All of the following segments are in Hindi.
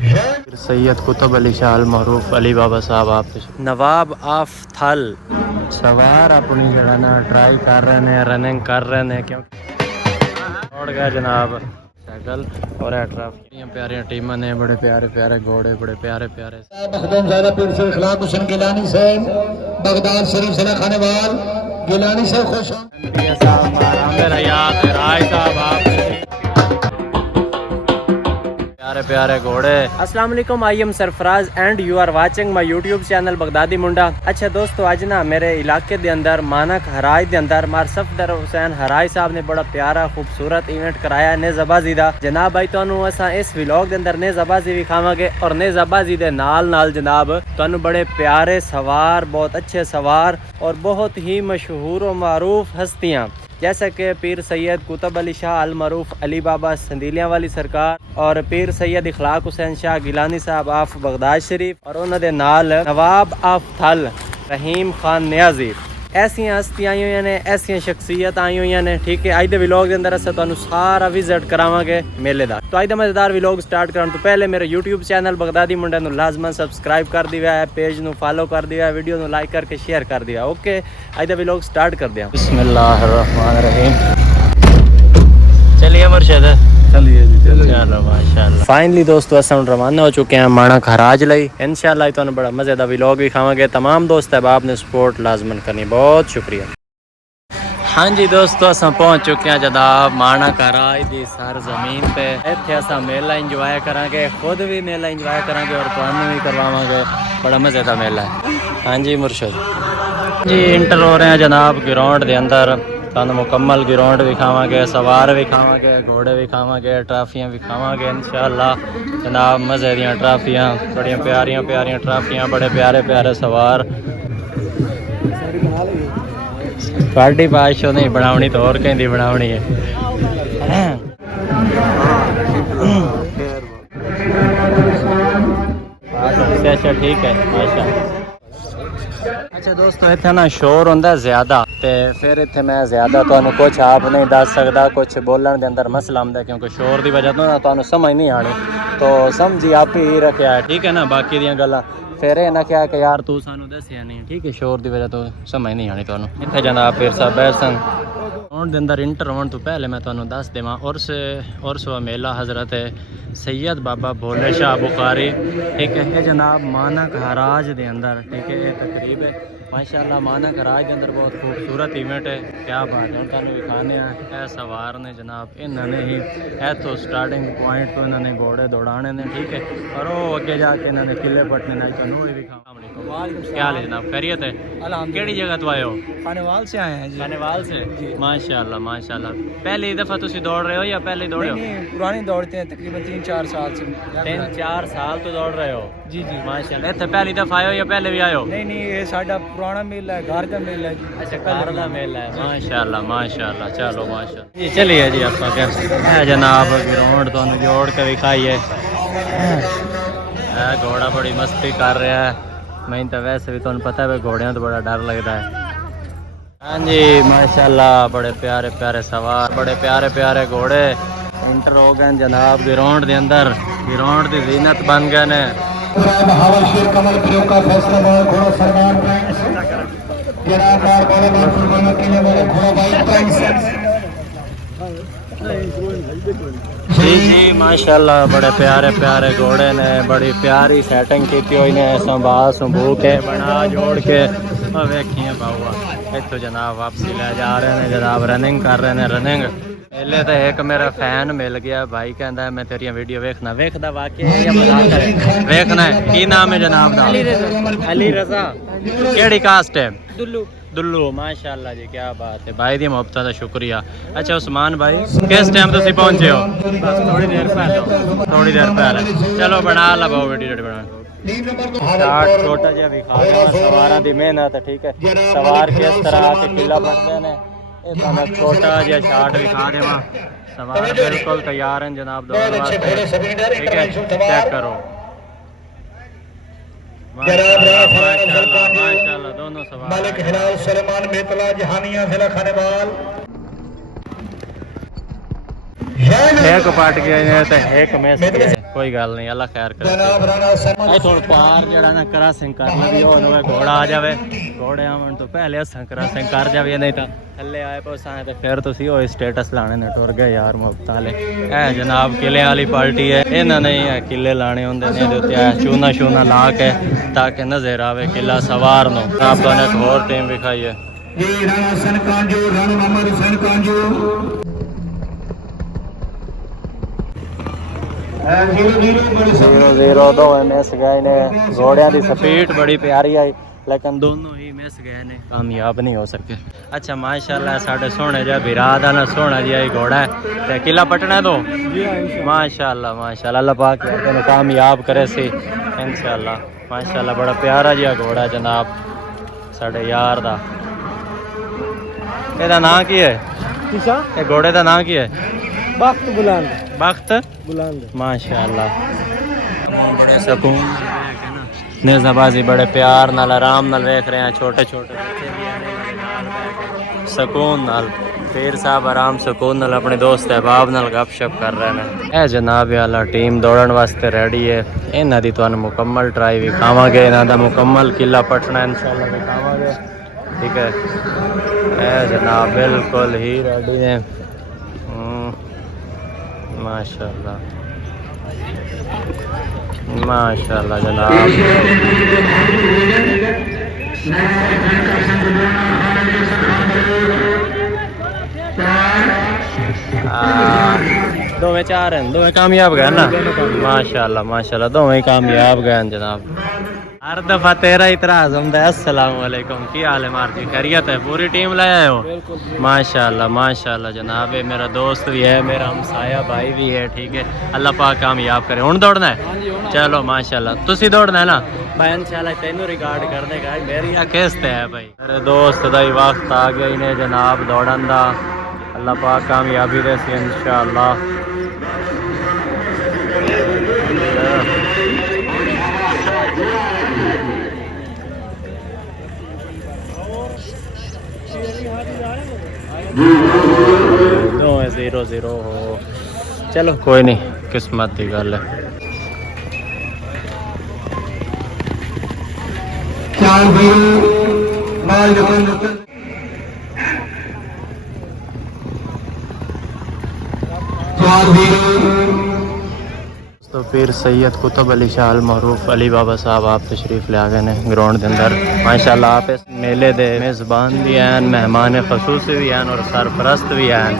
सैयद कुतुब अली शाह अल मरूफ अली बाबा साहब आप नवाब ऑफ थल सवार अपनी जगह ना ट्राई कर रहे हैं, रनिंग कर रहे हैं क्योंकि उड़ गया जनाब साइकिल और एट्राफ प्यारी टीम ने बड़े प्यारे प्यारे घोड़े बड़े प्यारे प्यारे गिलानी से बगदाद शरीफ से खाने वाल गिलानी से खुश प्यारे प्यारे घोड़े। अस्सलाम वालेकुम, I am Sarfaraz and you are watching my YouTube channel Baghdadi Munda. अच्छा दोस्तों, आज ना मेरे इलाके के अंदर मानक हराज के अंदर मार सफदर हुसैन हराज साहब ने बड़ा प्यारा खूबसूरत इवेंट कराया नेज़ाबाजी दा। जनाब भाई तुहानू असा इस व्लॉग के अंदर नेज़ाबाजी विखावांगे और नेज़ाबाजी दे नाल नाल जनाब तुहानू बड़े प्यारे सवार, बहुत अच्छे सवार और बहुत ही मशहूर व मारूफ हस्तियाँ जैसे कि पीर सैयद कुतुब अली शाह अल मरूफ अली बाबा संदीलियाँ वाली सरकार और पीर सैयद इखलाक हुसैन शाह गिलानी साहब ऑफ बगदाद शरीफ और उन्होंने नाल नवाब ऑफ थल रहीम खान नियाजी। ऐसियां हस्तियां आई हुई ने, ऐसियां शख्सियत आई हुई ने। ठीक है, अज दे व्लॉग के अंदर अस तुहानू सारा विजिट करावांगे मेले दा। तो अज दा मजेदार व्लॉग स्टार्ट करन तो पहले मेरे यूट्यूब चैनल बगदादी मुंडा नू लाजमन सब्सक्राइब कर दिया है, पेज नू फॉलो कर दिया है, वीडियो नू लाइक करके शेयर कर दिया। ओके, अज दा व्लॉग स्टार्ट कर दिया। बिस्मिल्लाहिर्रहमानिर्रहीम। चलिए मुर्शिद, चलिए जी, चलो माशाल्लाह। फाइनली दोस्तों अस रवाना हो चुके हैं माणक हराज लई। इंशाल्लाह तुहानू बड़ा मजेदार व्लॉग भी खावांगे। तमाम दोस्त अहबाब ने सपोर्ट लाजमन करनी, बहुत शुक्रिया। हाँ जी दोस्तों, अस पहुँच चुके हैं जनाब माणक हराज की सर जमीन पे। इत्थे अस मेला इंजॉय करांगे, खुद भी मेला इंजॉय करांगे और तुहानू भी करवावांगे। बड़ा मजे का मेला है। हाँ जी मुर्शिद जी, इंटर हो रहे हैं जनाब ग्राउंड के अंदर। तुहानू मुकम्मल ग्राउंड विखावांगे, सवार विखावांगे, घोड़े विखावांगे, ट्राफियाँ विखावांगे इंशाअल्लाह जनाब। मज़े दियाँ ट्राफियाँ, बड़ियाँ प्यारियाँ प्यारियाँ ट्राफियाँ, बड़े प्यारे प्यारे सवार। साड़ी बादशाह नहीं बनावनी तो और कहीं बनावनी है। अच्छा ठीक है माशा। अच्छा दोस्तों, इतने ना शोर होंदा ज़्यादा ते फिर इतने मैं ज़्यादा तुहानू कुछ आप नहीं दस सकदा, कुछ बोलने के अंदर मसला आंदा क्योंकि शोर की वजह तो ना तुहानू समझ नहीं आनी। तो समझी आप ही रखा है, ठीक है ना। बाकी दियां गल्लां फिर ये ना क्या कि यार तू सानू दसिया नहीं, ठीक है। शोर की वजह तो समझ नहीं आनी तुहानू। इत्थे जनाब फिर साहब बैसन ग्राउंड के अंदर इंटर होने तो पहले मैं तुहानू दस देवां उर्स व मेला हज़रत सैयद बाबा भोले शाह बुखारी, ठीक है। ये जनाब मानक हराज के अंदर, ठीक है। ये तकरीब है माशाल्लाह। मानक हराज के अंदर बहुत खूबसूरत इवेंट है, क्या बात है। तुहानू विखाने हैं सवार ने जनाब, इन्होंने ही इतों स्टार्टिंग पॉइंट तो इन्होंने घोड़े दौड़ाने ने, ठीक है। और वो अगे जाके इन्होंने किले पटने ने। तुहानू भी विखा। क्या हाल है जनाब, खैरियत है? केड़ी जगह तो आए हो? खानेवाल से आए हैं जी। खानेवाल से माशाल्लाह माशाल्लाह। पहली दफ़ा तुसी दौड़ रहे हो या पहले दौड़े हो? नहीं, पुरानी दौड़ते हैं, तकरीबन 3-4 साल से। 3-4 साल तो दौड़ रहे हो जी जी माशाल्लाह। इत्थे पहली दफ़ा आए हो या पहले भी आए हो? नहीं नहीं, ये साडा पुराना मेला है, घर का मेला है जी। अच्छा, घर का मेला है माशाल्लाह माशाल्लाह। चलो माशाल्लाह जी, चलिए जी। आप क्या जनाब ग्राउंड तुहानू जोड़ के विखाइए। घोड़ा बड़ी मस्ती कर रहा है। मैं तो वैसे भी तुहानू पता है घोड़ियां तो बड़ा डर लगता है। हाँ जी माशाल्लाह, बड़े प्यारे प्यारे सवार, बड़े प्यारे प्यारे घोड़े इंटर हो गए जनाब ग्राउंड के अंदर। ग्राउंड की जीनत बन गए ने। जी जी माशाल्लाह, बड़े प्यारे प्यारे घोड़े ने, बड़ी प्यारी सेटिंग की हुई ने, संभाल संभू के बना जोड़ के। वेखिए बाबा इतों जनाब वापसी ले जा रहे हैं जनाब, रनिंग कर रहे हैं रनिंग। पहले तो एक मेरा फैन मिल गया भाई, कहता है मैं तेरिया वीडियो वेखना। वेखदा वाकई है या मजाक है? वेखना है। की नाम है जनाब का? अली रजा। केड़ी कास्ट है? दुल्लू माशाल्लाह जी, क्या बात है। भाई दी मोहब्बत का शुक्रिया। अच्छा उस्मान भाई, किस टाइम तुम पहुंचे हो? बस थोड़ी देर पहले। थोड़ी देर पहले। चलो बना ला भाव वीडियो बना। स्टार्ट छोटा जिहा विखा देना सवारा दी मेहनत, ठीक है। सवार किस तरह आके किला पढ़ते हैं, ये छोटा जिहा शार्ट विखा देवा। सवार बिल्कुल तैयार हैं जनाब दौड़ वास्ते, ठीक है। चेक करो माशाल्लाह दोनों सवार। मालिक हिलाल सलमान बेतला जहानिया जिला खानेवाल। एक पार्ट गया तो एक मैच कोई गल नहीं, अल्लाह खैर करे। थोड़ा पार जरा ना क्रॉसिंग कर लगी हो घोड़ा आ जाए, घोड़े आवन तो पहले असा क्रॉसिंग कर जाए, नहीं तो थले आए पोसा तो फिर तुम हो स्टेटस लाने ने टुर गए यार मुफ्त वाले। है जनाब किले वाली पार्टी है, इन्हें नहीं है किले लाने होंगे चूना शूना ला के ताकि नजर आवे किला सवार नो। आप तो एक होर टीम दिखाई है। 0-0 दो मिस गए ने। घोड़िया की स्पीड बड़ी प्यारी आई लेकिन दोनों ही मिस गए ने, कामयाब नहीं हो सके। अच्छा माशाल्लाह साढ़े सोने जा बिराद ना सोना जी घोड़ा है किला पटना दो माशाल्लाह माशाल्लाह, अल्लाह पाक तेन कामयाब करे सी इंशाल्लाह। माशाल्लाह बड़ा प्यारा जिहा घोड़ा जनाब साढ़े यार दा। ਇਹਦਾ ਨਾਂ ਕੀ ਹੈ? ਕਿਸਾ ਇਹ ਘੋੜੇ ਦਾ ਨਾਂ ਕੀ ਹੈ? ਬਖਤ ਬੁਲੰਦ। ਬਖਤ ਬੁਲੰਦ माशाल्लाह। बड़े सुकून नेज़ाबाजी बड़े प्यार नाल आराम नाल देख रहे हैं, छोटे छोटे बच्चे भी आने सुकून नाल। पीर साहब आराम सुकून नाल अपने दोस्त अहबाब नाल गपशप कर रहे हैं। ए जनाब वाला टीम दौड़न वास्ते रेडी है। इन्हां दी तुहानू मुकम्मल ट्राई विखावांगे, इन्हां दा मुकम्मल किला पटना इंशाल्लाह विखावांगे, ठीक है। ए जनाब बिल्कुल ही रेडी है माशाल्लाह माशाल्लाह जनाब। दोवें चार हैं, दोवें कामयाब गए ना माशाल्लाह माशाल्लाह, दोवें कामयाब गए जनाब। हर दफा तेरा इतराज होता है। अस्सलाम वालेकुम, की हाल है मार जी? खैरियत है? पूरी टीम लाए हो माशाल्लाह माशाल्लाह जनाब। मेरा दोस्त भी है, मेरा हमसाया भाई भी है, ठीक है। अल्लाह पाक कामयाब करे। हुण दौड़ना है? चलो माशाल्लाह तुसी दौड़ना है ना भाई, इंशाल्लाह तेनू रिकॉर्ड करने का मेरी किस्त है भाई। मेरे दोस्त का ही वक्त आ गया इन्हें जनाब दौड़न का, अल्लाह पाक कामयाबी दे इंशाल्लाह। दो 0-0 हो, चलो कोई नहीं, किस्मत की गल है। तो फिर सैयद कुतुब अली शाह अल मरूफ अली बाबा साहब आप तशरीफ ले आ गए ने ग्राउंड के अंदर माशाल्लाह। आप इस मेले दे मेज़बान भी हैं, मेहमान खसूसी भी हैं और सरपरस्त भी हैं।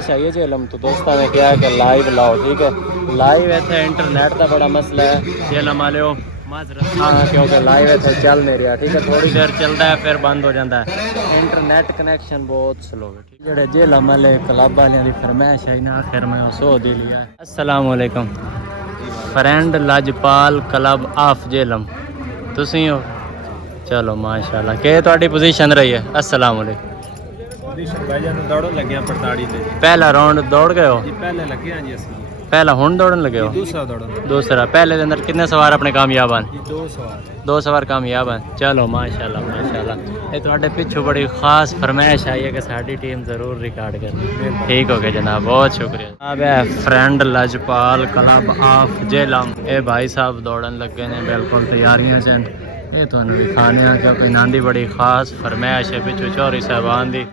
चाहिए जी इलम तो दोस्तों ने क्या है कि लाइव लाओ, ठीक है। लाइव इतने इंटरनेट का बड़ा मसला है, ये लमा लो हाँ क्योंकि लाइव इतने चल नहीं रहा, ठीक है। थोड़ी देर चलता है फिर बंद हो जाता है, इंटरनेट कनैक्शन बहुत स्लो है, ठीक है। जेडे जे लमा ले क्लब वाले की फरमाइश है ना, आखिर में सो दी लिया। अस्सलाम वालेकुम फ्रेंड लजपाल क्लब ऑफ जेलम तुसी हो? चलो माशाल्लाह, के तुहाडी पोजीशन रही है? अस्सलाम वालेकुम। दौड़न लगे पहला राउंड दौड़ गए हो? पहले लगे हैं जी, पहला हुण दौड़न लगे हो? दूसरा पहले के अंदर कितने सवार अपने कामयाब हैं? दो सवार कामयाब हैं। चलो माशाल्लाह माशाल्लाह। ये तुहाडे पिछू बड़ी खास फरमाइश आई है कि साडी टीम जरूर रिकॉर्ड करनी, ठीक हो गया जनाब, बहुत शुक्रिया। अब है फ्रेंड लजपाल क्लब ऑफ जेलम, ये भाई साहब दौड़न लगे ने, बिल्कुल तैयारियां चन ये तो दिखाने क्योंकि इन्हां दी बड़ी खास फरमाइश है पिछू चौधरी साहबान दी।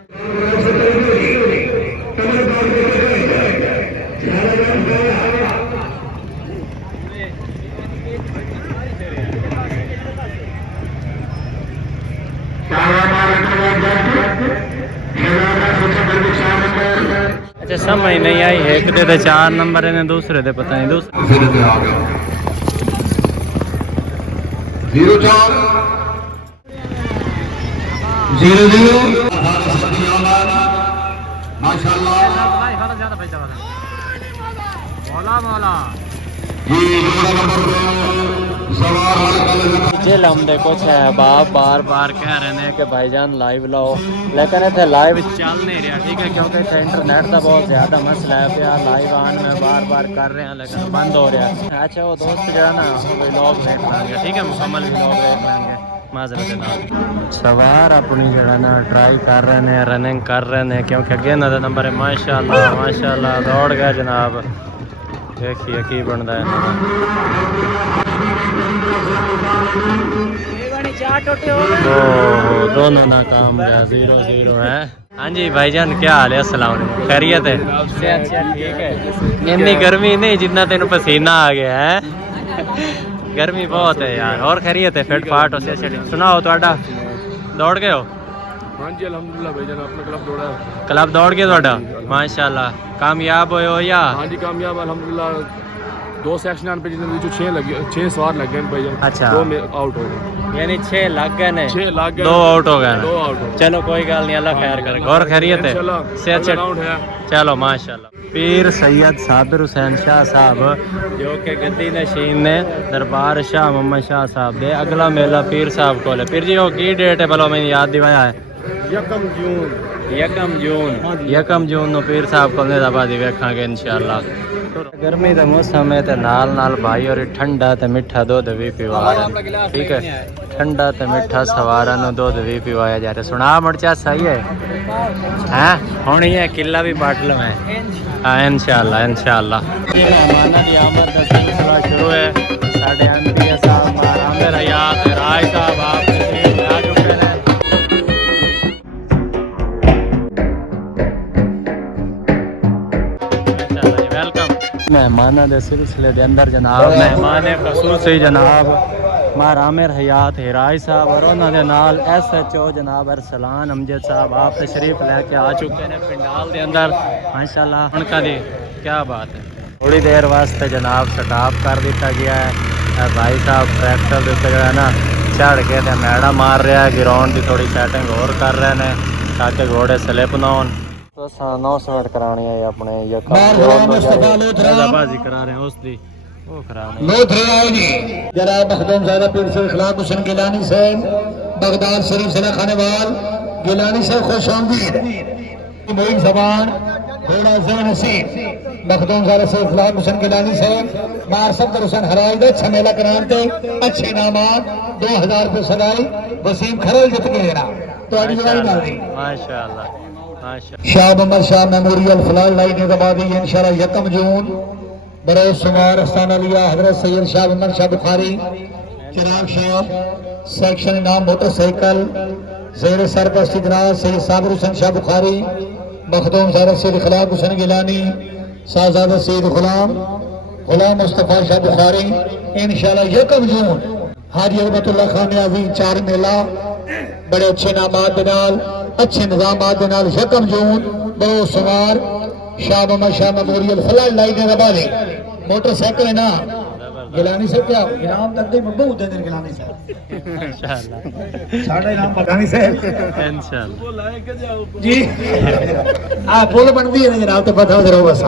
अच्छा समझ नहीं आई, एक दे 4 नंबर है, दूसरे दे पता नहीं दूसरे 0-0 माशाल्लाह। जिल हमने कुछ है बाप बार बार कह रहे हैं कि भाईजान लाइव लाओ, लेकिन इतने लाइव चल नहीं रहा, ठीक है, क्योंकि इतने इंटरनेट का बहुत ज़्यादा मसला है पे। लाइव आन में बार बार कर रहे हैं लेकिन बंद हो रहा है। अच्छा वो दोस्त जो है ना व्लॉग देख लेंगे, ठीक है, मुकम्मल व्लॉग देख लेंगे माजरत नाल। सवार अपनी जगह ना ट्राई कर रहे हैं, रनिंग कर रहे हैं, क्योंकि अगे ना नंबर है माशाल्लाह माशाल्लाह दौड़ गया जनाब। देखिए की बनता है दोनों नाकाम 0-0 है। हाँ जी भाईजान क्या हाल है, अस्सलाम वालेकुम, खैरियत है? ठीक है। इतनी गर्मी नहीं जितना तेन पसीना आ गया है गर्मी बहुत है यार। और खैरियत है? फिट फाट हो से सुनाओ ਤੁਹਾਡਾ दौड़ गए हो? हाँ जी अल्हम्दुलिल्लाह भाईजान, अपना क्लब दौड़ा है। क्लब दौड़ गए ਤੁਹਾਡਾ माशाल्लाह, कामयाब हुए हो या? हाँ जी कामयाब अल्हम्दुलिल्लाह। 2 सेक्शन पे जितने जो 6 सवार लग गए भाईजान। अच्छा 2 में आउट हो गए, यानी 6 लग गए ने, 6 लग गए, 2 आउट हो गए। 2 आउट हो गए। चलो कोई गल नहीं, अल्लाह खैर करे। और खैरियत है? सेहत राउंड है। चलो माशाल्लाह। पीर सैयद साबिर हुसैन शाह साहब जो कि गद्दी नशीन ने दरबार शाह मोहम्मद शाह साहब दे अगला मेला पीर साहब को है। पीर जी वो की डेट है भलो मैंने याद दिवाया है? 1 जून नो पीर साहब को नेज़ाबादी वेखांगे इंशाअल्लाह। गर्मी का मौसम है तो नाल नाल भाई और ठंडा तो मिठा दूध भी पिवाया, ठीक है, ठंडा तो मिठा सवारा नो दूध भी पिवाया जा रहा। सुना मर्चा सही है हैं? हुण ये किला भी पाट लो है। हाँ इंशाअल्लाह इंशाअल्लाह। मेहमाना की आमद का सिलसिला शुरू है। साढ़े एमपी साहब आमिर हयात राय साहब आप आ चुके हैं। मेहमाना के सिलसिले के अंदर जनाब मेहमान खसूसी जनाब मार आमिर हयात हिराई साहब और उन्होंने नाल SHO जनाब अरसलान अमजद साहब आप तशरीफ लेके आ चुके हैं पिंडाल के अंदर माशाल्लाह। उनका दी क्या बात है, थोड़ी देर वास्ते जनाब स्टॉप कर दिया गया है। भाई साहब ट्रैक्टर के उत्ते जो है ना चढ़ के तो मैड़ा मार रहा है, ग्राउंड की थोड़ी सैटिंग और कर रहे हैं ताकि घोड़े स्लिप ना हो। तो 9 करानी है अपने बाजी करा रहे हैं उसकी वो कराने जनाब मखदूम ज़ादा पीर से इखलाक हुसैन गिलानी से बगदाद शरीफ से खाने वाल गिलानी से खुश आमदीद मोइन जबान घोड़ा ज़ैन हसीन मखदूम ज़ादा से इखलाक हुसैन गिलानी से मार सफदर हुसैन हराई दे अच्छा मेला कराते अच्छे इनामात 2000 रुपये सगाई वसीम खरल जित के देना तो अड़ी जवाई डाल दी माशाल्लाह। शाह मोहम्मद शाह मेमोरियल फ्लाइट लाइट निगबादी इंशाल्लाह 1 जून बरोज शुमार स्थान लिया हजरत सैयद शाह मोहम्मद शाह बुखारी चिराग शाह सेक्शन नाम मोटरसाइकिल ज़ेर सरपरस्ती जनाब सैयद साबिर हुसैन शाह बुखारी मखदूम ज़ारत सैयद इखलाक हुसैन गिलानी साहबजादा सैयद गुलाम मुस्तफ़ा शाह बुखारी इंशाल्लाह 1 जून हाजी रहमतुल्लाह खान अजीम 4 मेला बड़े अच्छे नामात नाल अच्छे निजामात के नाल 1 जून बरोज शुमार शाह मोहम्मद शाह मेमोरियल फ्लाइट लाइट निगबादी मोटरसाइकिल है ना गिलानी से क्या इनाम तक दे बहुत दे गिलानी से इंशाल्लाह साढ़े इनाम गिलानी से इंशाल्लाह जी आ पुल बनदी है जनाब तो पता हो बस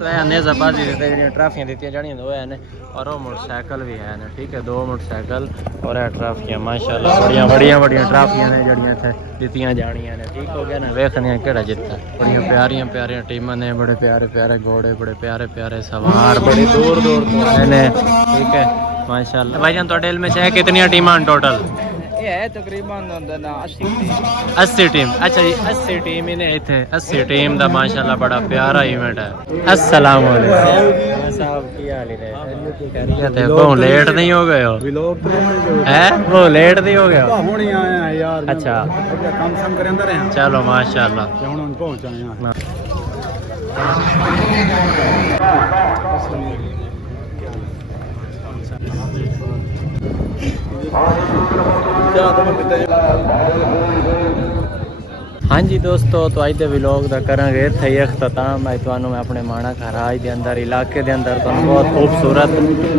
नेज़ाबाजी ट्राफियां दी जानियां दो है और वो मोटरसाइकिल भी है, ठीक है, 2 मोटरसाइकिल और ट्राफियां माशाल्लाह बड़ियां ट्राफियां ने जड़ियां इत्थे दित्तियां जानियां ने, ठीक हो गया ना। वेखने केड़ा जितना बड़ियां प्यारियां टीमां ने, बड़े प्यारे घोड़े, बड़े प्यारे सवार, बड़ी दूर तो ने, ठीक है माशाल्लाह। भाईजान तो इल्म में है कितनी टीमां टोटल? ये है तकरीबन 80 टीम। अच्छा जी 80 टीम ही ने इतने 80 टीम का माशाल्लाह बड़ा प्यारा इवेंट है। अस्सलाम वालेकुम साहब की हाल है? बहुत लेट नहीं हो गए हो? है वो लेट नहीं हो गया? अच्छा चलो माशाल्लाह। हाँ जी दोस्तों तो अज के व्लॉग का करांगे इत्थे ही अख्ताम। अज तुहानू मैं अपने माणा खराज के अंदर इलाके के अंदर तुहानू बहुत खूबसूरत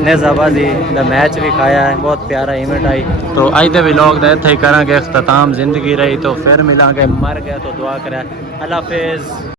नेज़ाबाजी का मैच भी खाया है, बहुत प्यारा इवेंट आई। तो अज के व्लॉग का इत्थे ही करांगे अख्ताम। जिंदगी रही तो फिर मिलांगे, मर गया तो दुआ करें। अल्लाह हाफिज़।